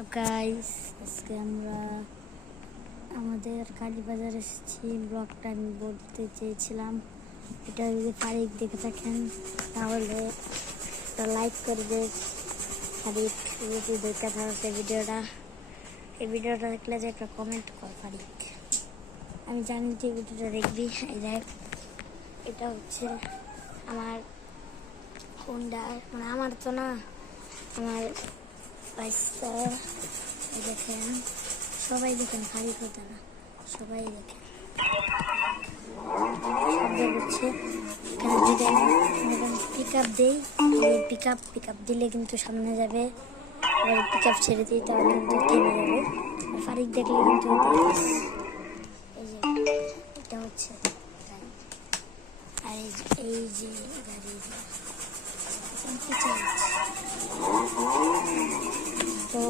Hello guys, আজকে আমরা আমাদের কালীবাজার এসেছি। ব্লগটা আমি বলতে চেয়েছিলাম, এটা যদি ফারিক দেখে থাকেন তাহলে একটা লাইক করবে। ফারিক যদি দেখে থাকে এই ভিডিওটা দেখলে যে একটা কমেন্ট কর ফারিক। আমি জানি যে ভিডিওটা দেখবি। এই দেখ, এটা হচ্ছে আমার হোন্ডা, মানে আমার তো না, আমার বাইকটা। দেখেন, সবাই দেখেন, ফারিক হতো না, সবাই দেখেন শব্দ করছে। এখানে যদি পিক আপ দিই, পিক আপ দিলে কিন্তু সামনে যাবে, আবার পিক আপ ছেড়ে দিই তাহলে কিন্তু থেমে যাবে। ফারিক দেখলে কিন্তু এই যে এটা হচ্ছে, আর এই যে গাড়ি তো